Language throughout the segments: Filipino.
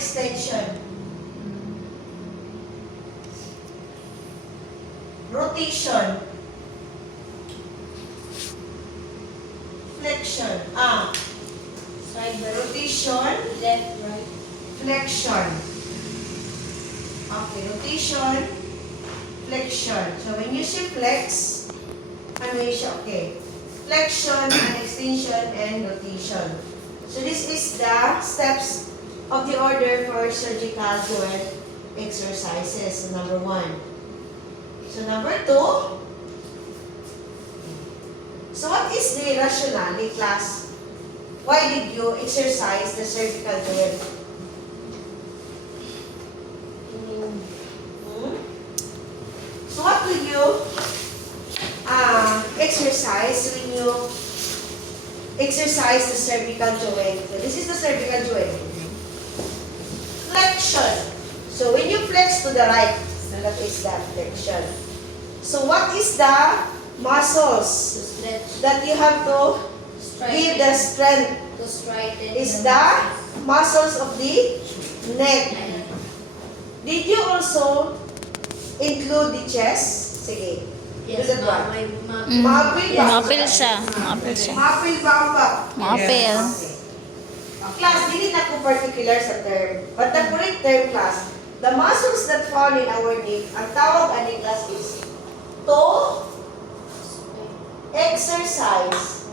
extension. Rotation. Flexion. Rotation. Left, right. Flexion. Okay, rotation. Flexion. So when you say flex, ano yung siya? Okay. Flexion, and extension, and rotation. So this is the steps of the order for surgical joint exercises. So number 1. So number 2. So what is the rationale, class? Why did you exercise the cervical joint? So what will you exercise when you exercise the cervical joint? So this is the cervical joint. Flexion. So when you flex to the right, that is the flexion. So what is the muscles To stretch. that you have to give the strength? To straighten. Is the muscles of the neck. Did you also include the chest? Sige. Yes, Do that one. Mapil Mapil ba? Mapil siya. Mapil siya. Mapil ba ang ba? Mapil. Okay. Class, dili na ko particular sa term. But the correct term, class, the muscles that fall in our neck, ang tawag ani class is to exercise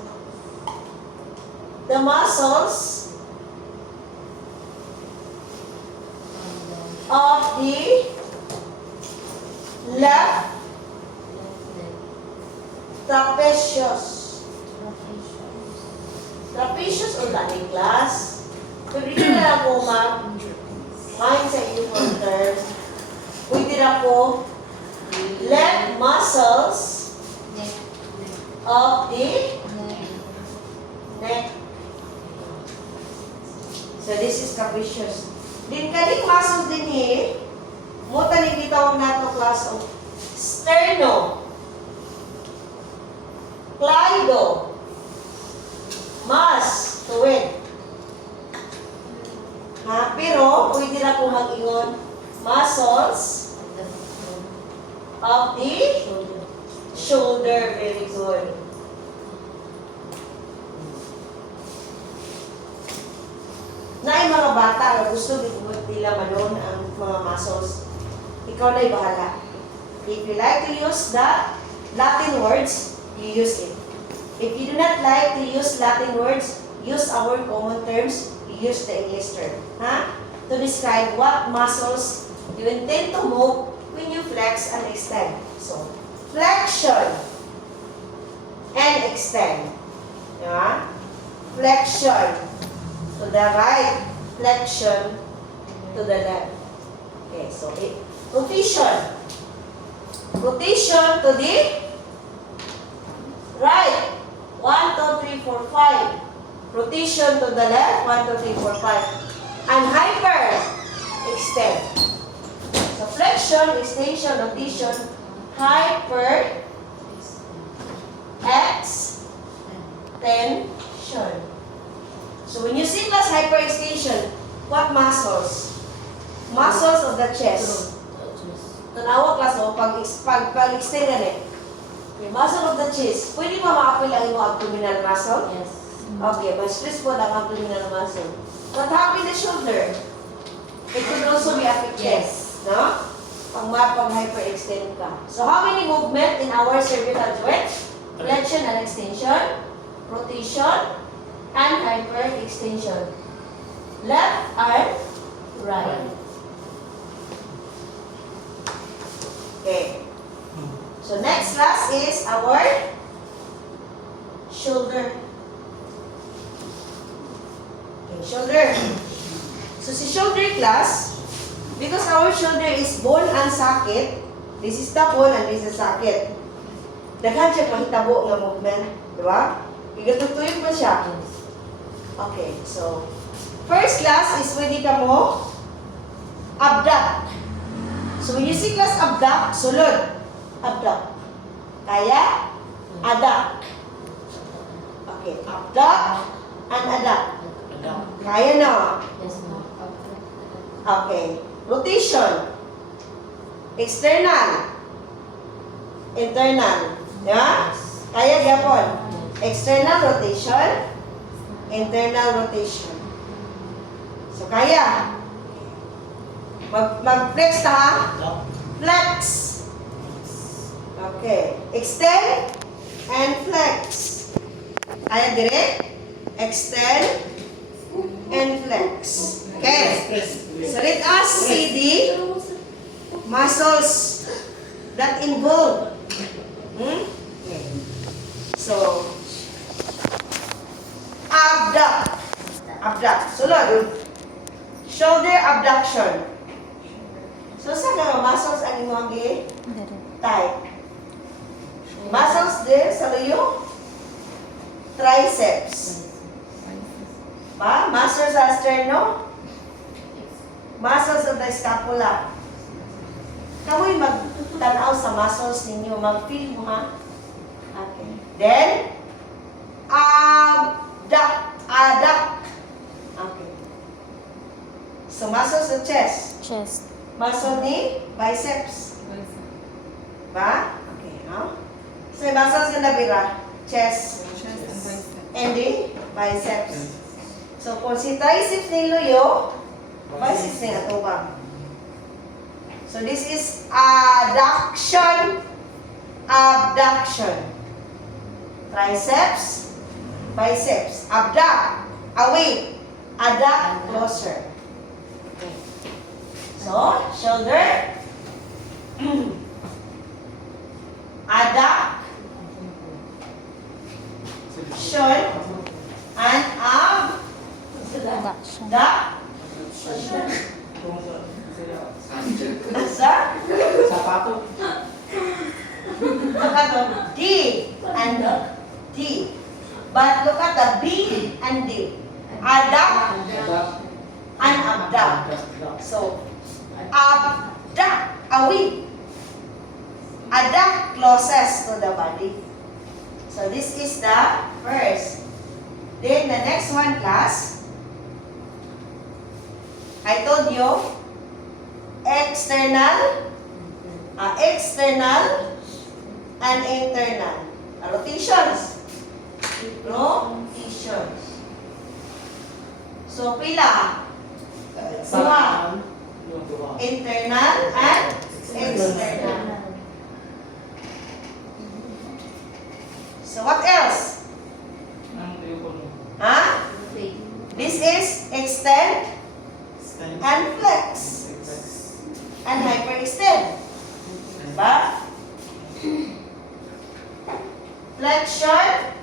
the muscles of the left trapezius. Trapezius o dati class. So, dito na ako mag-mind sa inyong terms. Pwede na po left muscles of the neck. So, this is trapezius. Din kaning muscles din mo tanig ditawag nato class of sterno, cleido, mas, tuwid. Pero, pwede na po mag-ingon muscles of the shoulder. Very good. Na mga bata na gusto nila manon ang mga muscles, ikaw na'y bahala. If you like to use the Latin words, you use it. If you do not like to use Latin words, use our common terms, you use the English term. To describe what muscles you intend to move when you flex and extend. So, flexion and extend. Diba? Flexion to the right, flexion to the left. Okay, so rotation. Rotation to the right. 1, 2, 3, 4, 5. Rotation to the left. 1, 2, 3, 4, 5. And hyper extend. So flexion, extension, rotation, hyper extension. So when you see class hyperextension, what muscles? Muscles of the chest. Tanawa class o, pag-extend na yung muscle of the chest, pwede ba ma-apply lang yung abdominal muscle? Yes. Okay, but stress po ang abdominal muscle. What happened in the shoulder? It could also be affect chest. No? Pag-hyperextend ka. So how many movement in our cervical joint? Flexion and extension, rotation, and hyperextension. Left and right. Okay. So next class is our shoulder. Okay, shoulder. So si shoulder class, because our shoulder is bone and socket, this is the bone and this is the socket. Daghan siya mahitabo nga movement, di ba? Igatutuyog ba siya? Okay, so first class is pwede ka mo abduct. So when you see class abduct, sulod. Abduct. Kaya, adduct. Okay, abduct and adduct. Kaya na. Yes, ma'am. Okay. Rotation. External. Internal. Di ba? Kaya gyapon. External rotation. Internal rotation. So, kaya. Mag-flex ta ha? Flex. Okay. Extend and flex. Kaya dire? Extend and flex. Okay. So let us see the muscles that involve. So, abduct. Abduct. Sunod. Shoulder abduction. So, sa mga muscles ang imong type? Muscles din sa layo. Triceps. Pa? Muscles sa sterno. Muscles of the scapula. Kamoy magtanaw sa muscles ninyo. Mag-feel mo ha. Okay. Then, abduct. Okay. So, muscles sa chest. Chest. Muscle ni biceps. Ba? Okay, no? So, yung muscles yung nabira. Chest. And the biceps. So, kung si triceps ni Luyo, biceps ni atubang. So, this is adduction. Abduction. Triceps. Biceps. Abduct. Away. Adduct. Closer. Okay. So, shoulder. Adduction. And Abduction. Sapato. Look at the D and D. But look at the B and D. Adduct and abduct. So, abduct, away. Adduct closest to the body. So, this is the first. Then, the next one, class. I told you, external and internal. Rotations. Rotations. So, pila? Dua. Internal and external. So, what else? Huh? This is extend and flex. And hyperextend. Diba? Flexion.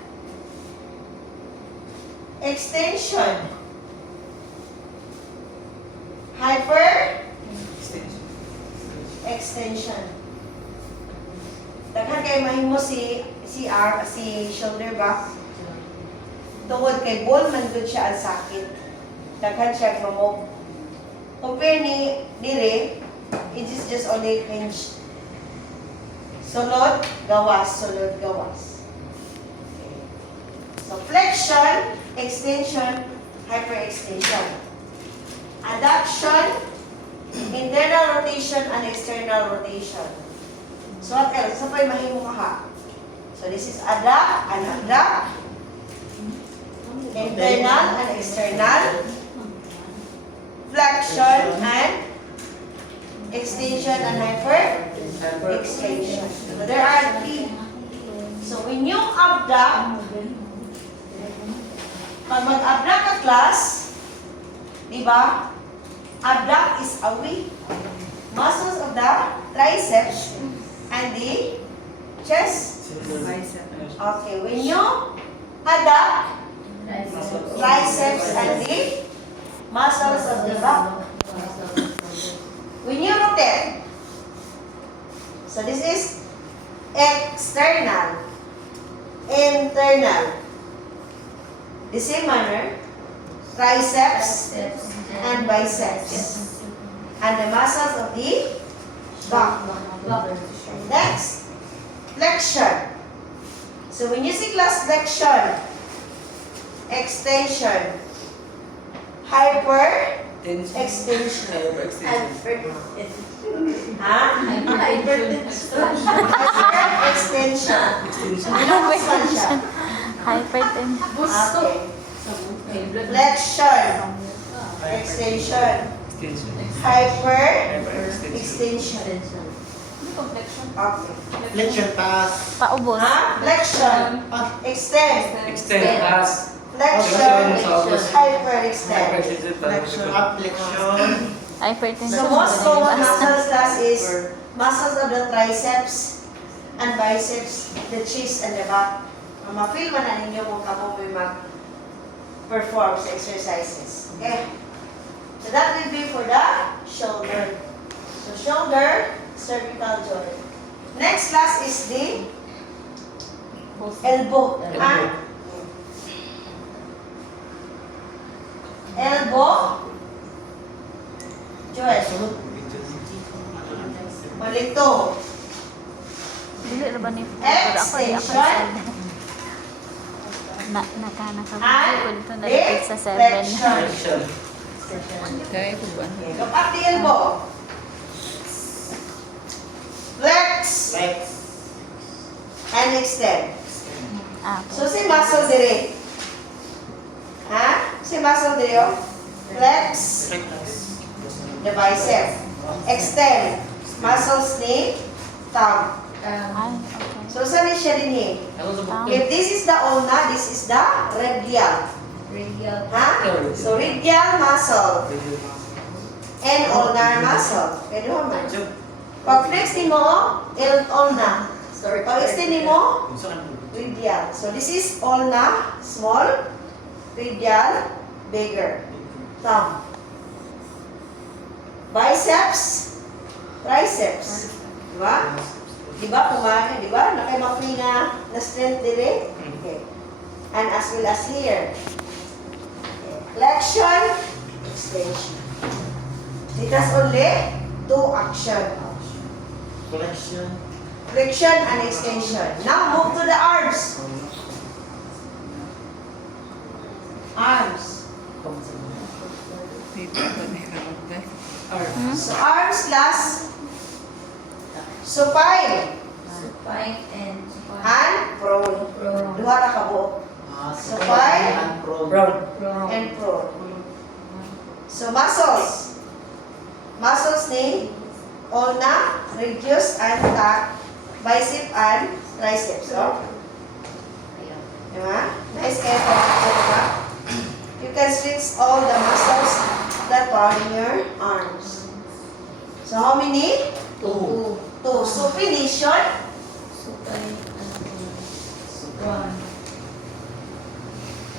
Extension. Hyper. Extension. Daghan kay mahimo si shoulder ba? Tungod kay ball man gud siya ang sakit. Daghan siya mamog. Compare ni dire, it is just only hinge. Sulod, gawas, sulod, gawas. Okay. So, flexion, extension, hyperextension. Adduction, internal rotation, and external rotation. So, what else? Sa pa'y mahimo ka ha? So, this is adduct and abduct. Internal and external. Flexion and extension and hyperextension. So, there are three. So, when you abduct, pag mag-abduct ka class, di ba? Abduct is away. Muscles of the triceps and the chest. Okay, when you adduct, triceps and the muscles of the back. When you rotate, so this is external, internal. The same manner, triceps and biceps. And the muscles of the back. Next, flexion. So when you see class flexion, extension, hyper Extension. Hyper. Ha? Hypertension. Extension. Binuksan siya. Hypertension. Okay. Flexion. Extension. Hyper. Extension. Okay. Flexion, taas. Paubos. Ha? Flexion. Extend. Extend, taas. Flexion. Flexion. Hyper extend. Flexion. Up, flexion. Hypertension. So most common muscles class is muscles of the triceps and biceps, the chest and the back. Ma-feel man na ninyo kung kamo may mag-perform sa exercises. Okay? So that will be for the shoulder. So shoulder, cervical joint. Next class is the elbow. Ha? Elbow. Joint. Malito. Dili ra ba ni Extension. Naka And dito na dito sa 7. flexion. Kaya po ba? Okay, look at the elbow. Flex Flex. and extend. So, si muscle dire. Ha? Si muscle dire, oh. Flex, the bicep. Extend. Muscles ni thumb. Ay, okay. So, saan siya din eh? If this is the ulna, this is the radial. Radial. Ha? So, radial muscle and ulnar muscle. Pwede mo man. Pag flex ni mo, ulna. Sorry. Pag extend ni mo, radial. So, this is ulna, small. Radial, bigger. Thumb. Biceps, triceps. Diba? Diba? Kumain, diba? Nakay na strength dire. Okay. And as well as here. Okay. Flexion, extension. It has only two action. Flexion. Flexion and extension. Now move to the arms. Arms. So arms last. Supine Supine and and prone. prone. Duha ra ka buok. Supine and prone. and prone. So muscles. Muscles ni ulna, radius and bicep and triceps. So, diba? Nice kayo pa. Diba? You can stretch all the muscles that are in your arms. So how many? Two. Two. Supination Supine and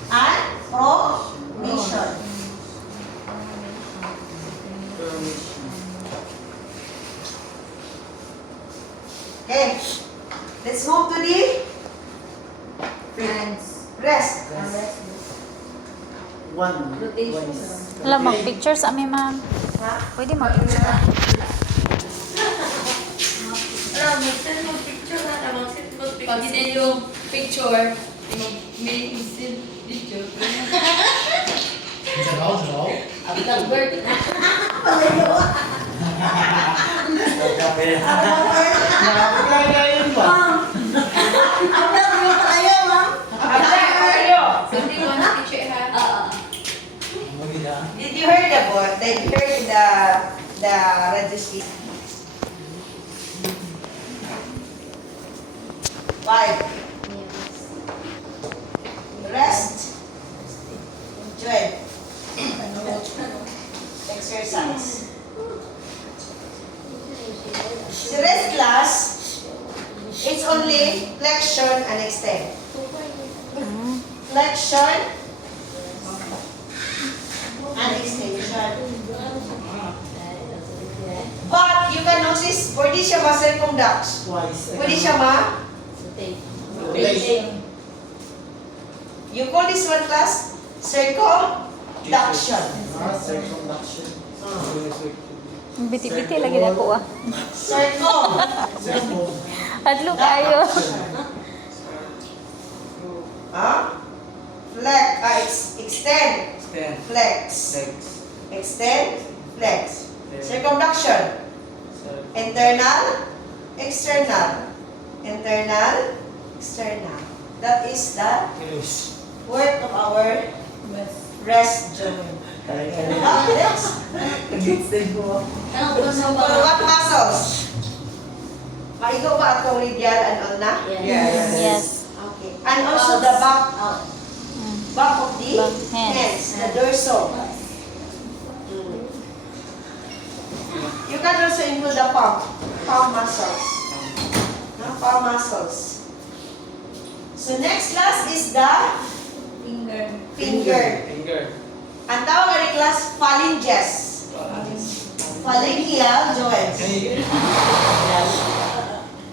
and pronation. Okay. Let's move to the hands. rest. One. Rotation. Alam, mag-picture sa amin, ma'am. Ha? Pwede mag-picture. Mag-send mo picture na ka. Mag-send mo picture. Pag send yung picture, mag-send picture. Draw. Ang tag-bird. Nakakagayin ba? Hindi ko na picture ha. Did you hear the board? Did you hear the registry? 5. Rest. 12. Exercise. The rest class, it's only flexion and extend. Flexion and extension. But you can notice, pwede siya ma-circumduct. Twice. Pwede siya ma... Rotation. You call this one class circumduction. Circumduction. Biti-biti lagi na ko, ah. Circum. Circum. Adlo kayo. Huh? Flex. Extend. Extend. Flex. Legs. extend, flex. Circumduction. Internal, external. Internal, external. That is the work of our rest joint. Next. Ano ba sa For what muscles? Maigo ba atong radial and ulna? Yes. Okay. And also the back Mm. of the Back hands. hands, the dorso. You can also include the palm muscles. No, palm muscles. So next class is the finger. Ang tawag ni class phalanges. Phalangeal joints.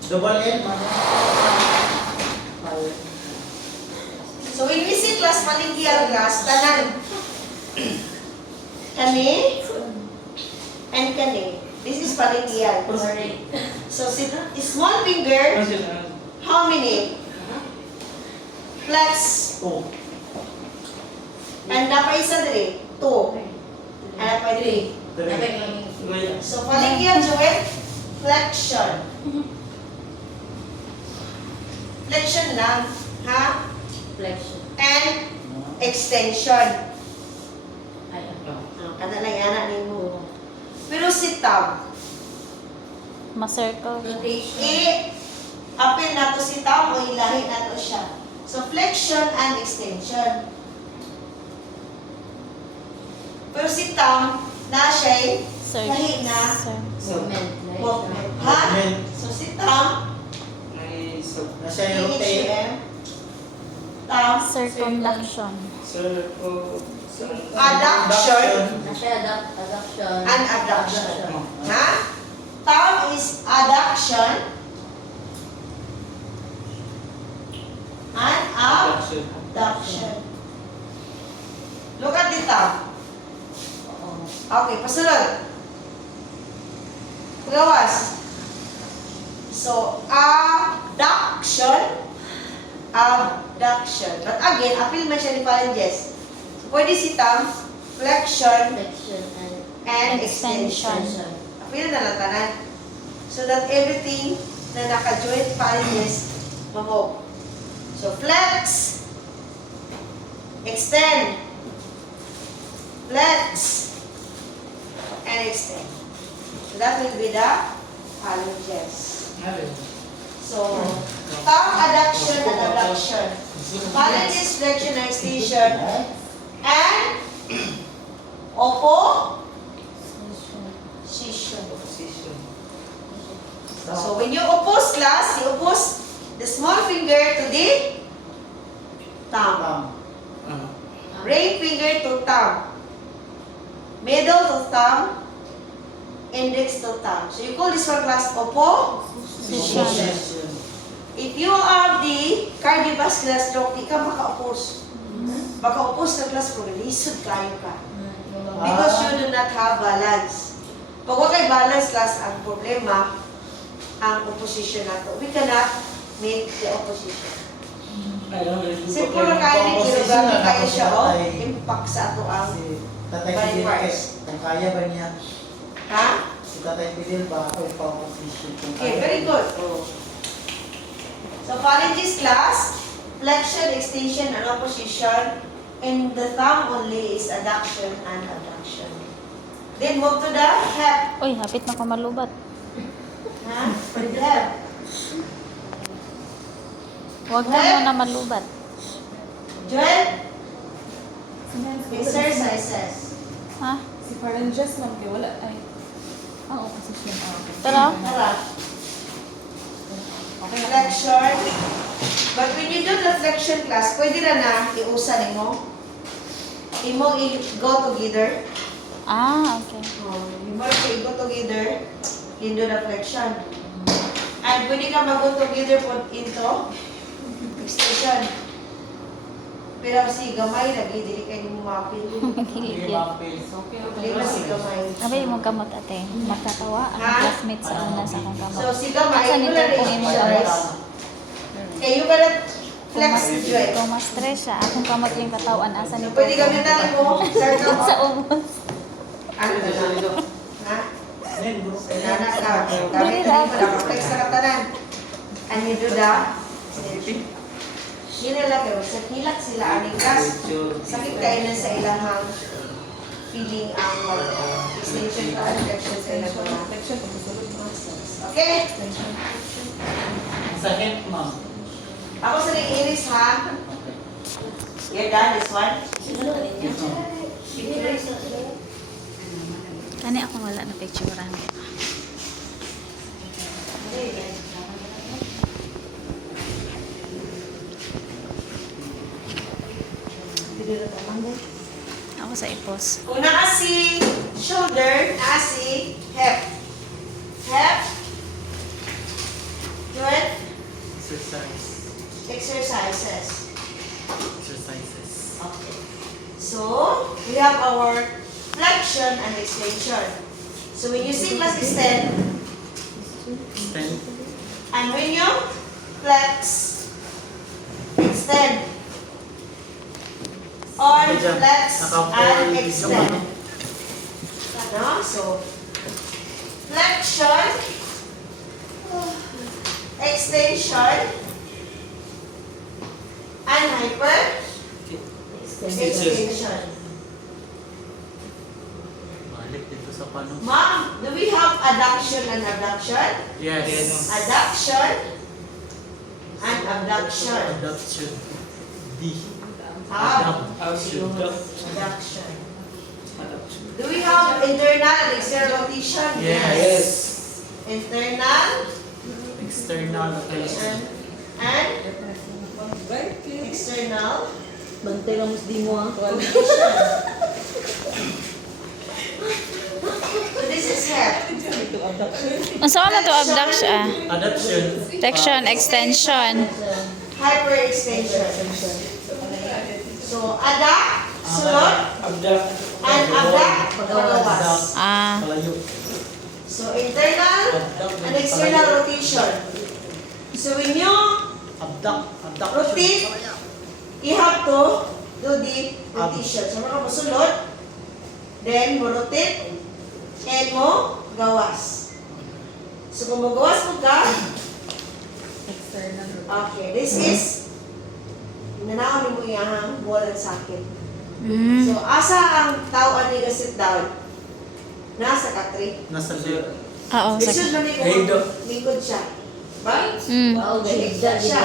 Double N, mana? So when we say class phalangeal class, tanan. Kani and kani. This is phalangeal. So small finger, how many? Flex. Oh. And napa isa diri? 2. And napa diri? So phalangeal joint, flexion. Flexion lang, ha? And extension. Kada lang yana nimo. Pero sit down. Ma-circle. Apil na to si Tam o ilahi na to siya. So, flexion and extension. Pero si Tam, na siya lahi na movement. Ha? So, si Tam, Nasa yung rotate. THM, Tam, Circumduction. adduction, Adduction. and abduction. Ha? Tam is adduction and abduction. Look at the Tam. Okay, pasunod. Pagawas. So, abduction. Abduction. But again, appeal man siya ni phalanges. So, pwede si Tam, flexion and extension. Appeal na lang tanan. So that everything na naka-joint phalanges, mamog. So, flex, extend, flex, and extend. So that will be the phalanges. So, thumb adduction and abduction. Phalanges, flexion, and extension. And opposition. So, when you oppose class, you oppose the small finger to the thumb. Ring finger to thumb. Middle to thumb. Index to thumb. So, you call this one class opposition. If you are the cardiovascular stroke, di ka maka-oppose. Maka-oppose na class kung lisod kayo ka. Because you do not have balance. Pag wala kay balance class, ang problema, ang opposition na to. We cannot meet the opposition. Simple na kayo ni Kirogami kayo siya o impact sa ato ang Tatay body Fidel, parts. kung kaya ba niya? Ha? Si Tatay Fidel ba ako pa-position? Okay, very good. So, phalanges class, flexion, extension, and opposition. And the thumb only is adduction and abduction. Then move to the hip. Uy, hapit na ko malubat. Ha? Hip. Huwag na mo na malubat. Joel, exercises. Ha? Si phalanges lang kay wala ay. Oo, kasi siya. Tara. Tara. Flexion. But when you do the flexion class, pwede na iusan mo. Imo i-go together. Ah, okay. Imo i-go together. Into the flexion. And pwede ka mag-go together put into extension. Pero si gamay lagi, dili kayo mapil. Hilig yan. Di ba si gamay? Abay mong kamot ate. Matatawa ang Ha? classmate sa una sa akong kamot. So si gamay, Asa ito nito na kung imo exercise. Kaya you cannot flex the joint. Kung mas stress siya, akong kamot yung katawan. Asa So nito? pwede gamitan mo circle Sa ubos. ka. Kahit hindi mo nakaplex sa katanan. Can you do that? Hinala kayo. Sa hilak sila aning gas. Sakit kayo na sa ilahang feeling ang extension ka infection sa ilang mga. Okay? Second, ma'am. Ako sa ring iris ha. You're done this one? Kani ako wala na picture rami. Ako sa ipos. Kung naa si shoulder, naa si hip. Hip. Good. Exercise. Exercises. Exercises. Okay. So, we have our flexion and extension. So, when you sit plus extend, Extend. and when you flex, extend. Or Medyo flex naka-fold and yung extend. ano. Ano? So, flexion, extension, and hyper extension. Balik dito sa pano. Ma'am, do we have adduction and abduction? Yes. Adduction and abduction. Adoption. D. Have Adoption. abduction. Do we have internal and external rotation? Yes. Internal External rotation. and external Bantay lang mas di mo ang rotation. So this is hip. Unsa man to abduction? Adoption. Flexion, extension. Hyperextension. So adduct, sulot, and abduct, pagawas. Ah, Palayo. So internal and external rotation. So when you Abduct. rotate, you have to do the rotation. So mga musulot, then mo rotate, and mo gawas. So kung magawas mo ka, external. okay, this is nanawin mo yung wall and socket. mm. So asa ang tao ani ga sit down? Nasa katri. Nasa lip. Oo, sa Lisod man ni Rido. lingkod siya. Ba? mm. Lingkod siya.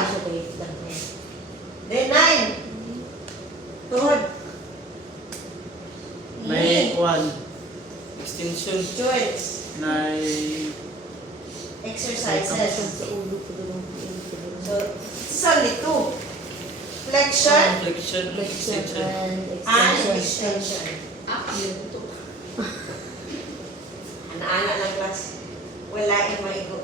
Then 9. Tuhod. May one. Extension. Joints. May Exercises. So, this is only 2. Flexion Flexion. Extension. and extension. Ana-ana ng class. Wala yung maigo.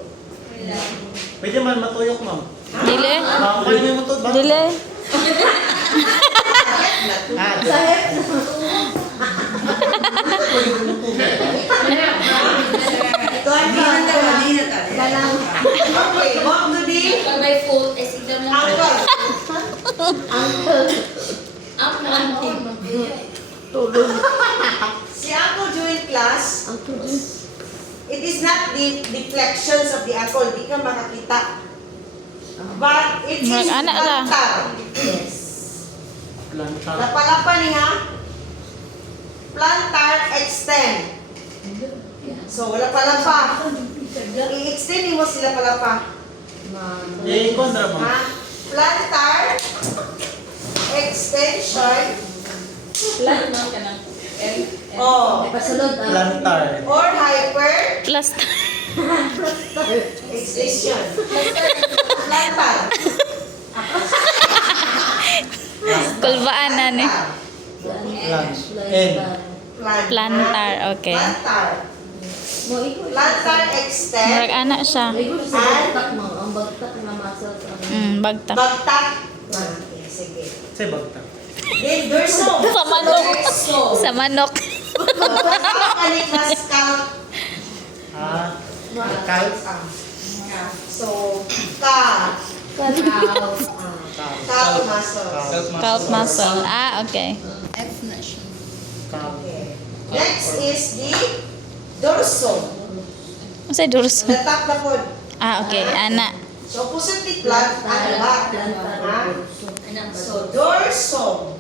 pwede man matuyok, ma'am. Dili? Pwede mo yung matuyok ba? Dili? Ah, Ito ang ganang. Okay, walk to the Pag may fold, eh, sigam lang. ankle. Up na ang team. Si ankle joint class, it is not the flexions of the ankle. Di ka makakita. But it is Mag-anak ra. plantar. Yes. plantar. Napalapan niya. Plantar extend. So, wala pala pa. I-extend mo sila pala pa. Eh, kontra, ma'am. Ha? Plantar extension Plan na ka na. oh, Plantar. or hyper Plus, extension. Plantar. kulbaan na ni. Plantar, okay. Plantar. Plantar extend Murag anak siya. and Bagtak. bagtak. Okay, sige. Say bagta. Then dorsal. Sa manok. Sa manok. Kanik na scalp. Ah, calf. So, calf. Calf muscle. Calf muscle. Ah, okay. Calf. Okay. Next is the dorso. Sa dorso. The top na pod. Ah, okay. Ana. So, opposite ni plant, ang back. Ha? So, dorso.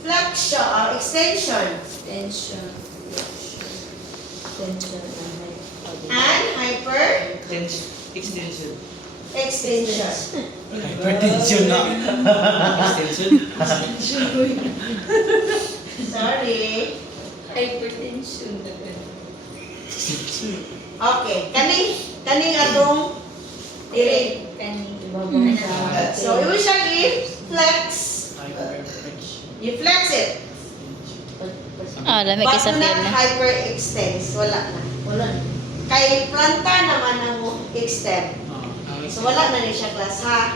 Flexion, extension. Tension. And hyper Extension. extension. Hypertension na. Extension. Sorry. Hypertension. Okay. Kaning atong diri. So, you siya i-flex. You flex it. Ah, lamig But sa do not feel na. hyper-extend. Wala na. Kay plantar naman ang extend. So, wala na rin siya class, ha?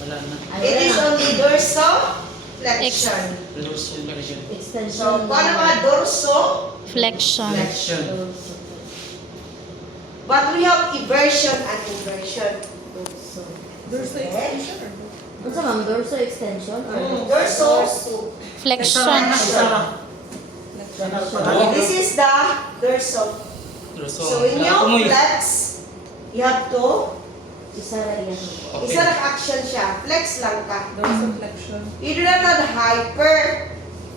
Wala na. It is only dorso flexion. So, paano mga dorso? Flexion. Flexion. But we have eversion and inversion. Dorso extension or Ano ma'am, dorso extension or Dorso. Flexion. This is the dorso. So, when you flex, you have to, isara yan? isa lang action siya. Flex lang ka. dorso flexion. You do not have hyper.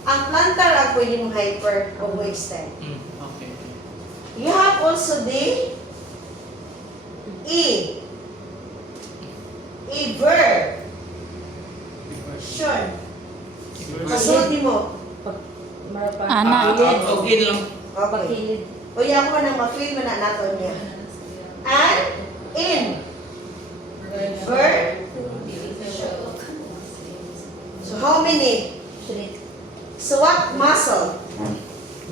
Ang plantar ang pwede mong hyper o extend. Okay. You have also the E. Eversion. Kasunod mo. Ana. Okay lang. Okay. Pagkilid. O yan ko nang ma-feel mo na nato niya. And in. Ver. So how many? Straight. So what muscle?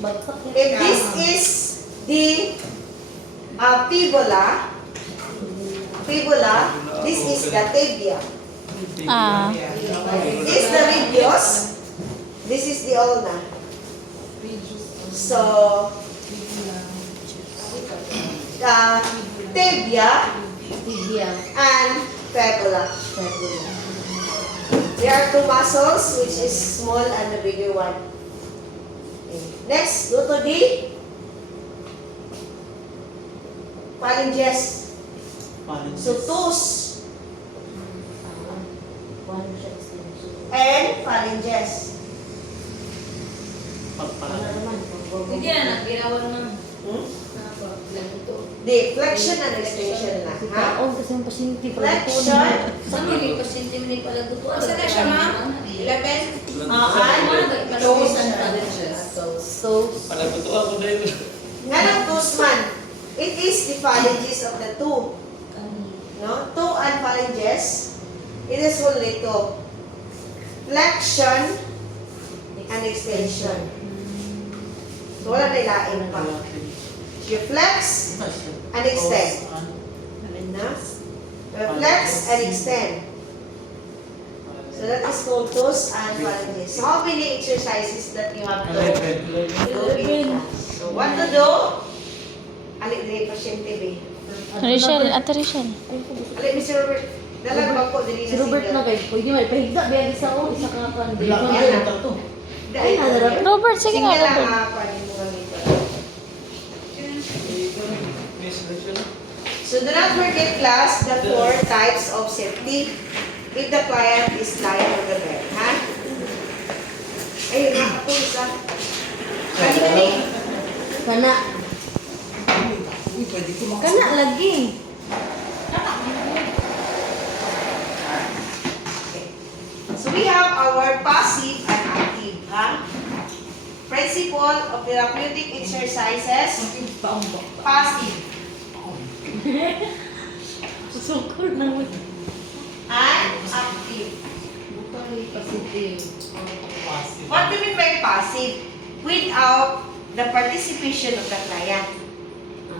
Bagpak If this is the fibula, this is the tibia. Ah. This is the radius. This is the ulna. So, tibia tibia. and fibula. Fibula. There are two muscles, which is small and the bigger one. Okay. Next, go to the phalanges. So, toes One siya extension. and phalanges. Ano naman? Hindi na, nagbirawan ng Hmm? ganito. The flexion and extension lang. Si Ha? Kaon kasi yung pasyente pala Flexion. Saan mo yung pasyente mo yung palagutuan? Asa na siya, ma'am? 11? And Toes and phalanges. So, Palagot ako dahil. nga ng toes man, it is the phalanges of the two. No? Toe and phalanges, it is only two. Flexion and extension. So, wala na ilain pa. You flex and extend. Na? Flex and extend. So, that is called toes and phalanges. So, how many exercises that you have to do in class? So, what to do? Alik din pasyente ba? Rachel, Ate Rachel. Alik, Mr. Robert. Dalag ba po din si Robert na kayo. Pwede mo, pahigda ba yan isa o isa ka pa. Ay, nadarap. Robert, sige nga, Robert. So do not forget class the 4 types of safety if the client is lying on the bed. Ha? Ayun, ako isa. Kani. Kana. Kana lagi. So we have our passive and active. Ha? Principle of therapeutic exercises. Passive Susukol na mo. and active. Positive. What do you mean by passive? Without the participation of the client.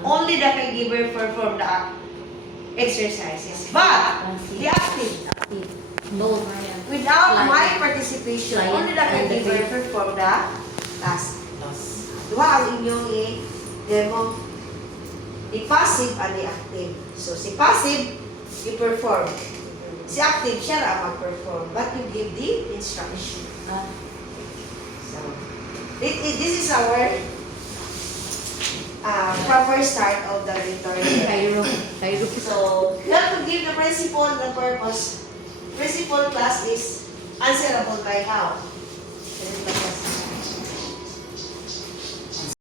Only the caregiver perform the exercises. But the active, Both. without my participation, Client only the and the caregiver perform the task. Duha ang inyong i-demo. The passive and the active. So, si passive, you perform. Si active, siya ra mag-perform. But you give the instruction. So, this is our proper start of the return. Cairo. Cairo. So, you have to give the principle the purpose. Principle class is answerable by how? Ganito ba siya?